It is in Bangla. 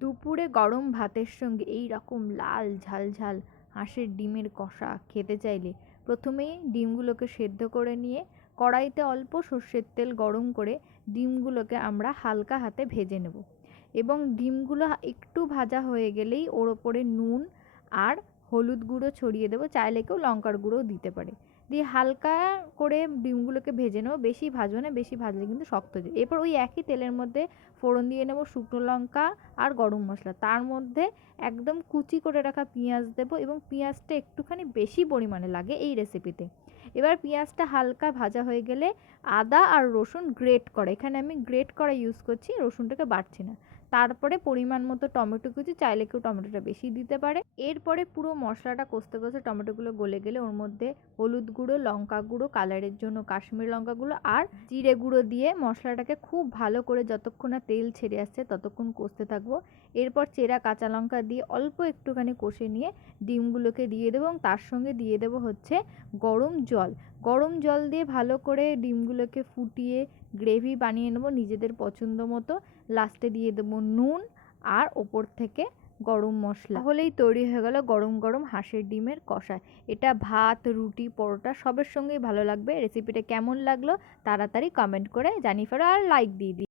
দুপুরে গরম ভাতের সঙ্গে এই রকম লাল ঝাল হাঁসের ডিমের কষা খেতে চাইলে প্রথমেই ডিমগুলোকে সেদ্ধ করে নিয়ে কড়াইতে অল্প সর্ষের তেল গরম করে ডিমগুলোকে আমরা হালকা হাতে ভেজে নেব এবং ডিমগুলো একটু ভাজা হয়ে গেলেই ওর ওপরে নুন আর হলুদ গুঁড়ো ছড়িয়ে দেবো, চাইলে কেউ লঙ্কার গুঁড়োও দিতে পারে। দিয়ে হালকা করে ডিমগুলোকে ভেজে নেবো, বেশি ভাজবো না, বেশি ভাজলে কিন্তু শক্ত হয়ে যাবে। এরপর ওই একই তেলের মধ্যে ফোড়ন দিয়ে নেবো শুকনো লঙ্কা আর গরম মশলা, তার মধ্যে একদম কুচি করে রাখা পেঁয়াজ দেবো এবং পেঁয়াজটা একটুখানি বেশি পরিমাণে লাগে এই রেসিপিতে। এবার পেঁয়াজটা হালকা ভাজা হয়ে গেলে আদা আর রসুন গ্রেট করা, এখানে আমি গ্রেট করা ইউজ করছি, রসুনটাকে বাটছি না। তারপরে পরিমাণ মতো টমেটো কুচি, চাইলে কেউ টমেটোটা বেশি দিতে পারে। এরপরে পুরো মশলাটা কষতে কষতে টমেটোগুলো গলে গেলে ওর মধ্যে হলুদ গুঁড়ো, লঙ্কা গুঁড়ো, কালারের জন্য কাশ্মীরি লঙ্কা গুঁড়ো আর জিরে গুঁড়ো দিয়ে মশলাটাকে খুব ভালো করে যতক্ষণ না তেল ছেড়ে আসছে ততক্ষণ কষতে থাকবো। এরপর চেরা কাঁচা লঙ্কা দিয়ে অল্প একটুখানি কষে নিয়ে ডিমগুলোকে দিয়ে দেবো এবং তার সঙ্গে দিয়ে দেবো হচ্ছে গরম জল। গরম জল দিয়ে ভালো করে ডিমগুলোকে ফুটিয়ে গ্রেভি বানিয়ে নেবো নিজেদের পছন্দ মতো। লাস্টে দিয়ে দেবো নুন আর ওপর থেকে গরম মশলা। তাহলেই তৈরি হয়ে গেল গরম গরম হাঁসের ডিমের কষা। এটা ভাত, রুটি, পরোটা সবের সঙ্গেই ভালো লাগবে। রেসিপিটা কেমন লাগলো তাড়াতাড়ি কমেন্ট করে জানিয়ে ফেলো আর লাইক দিয়ে দিই।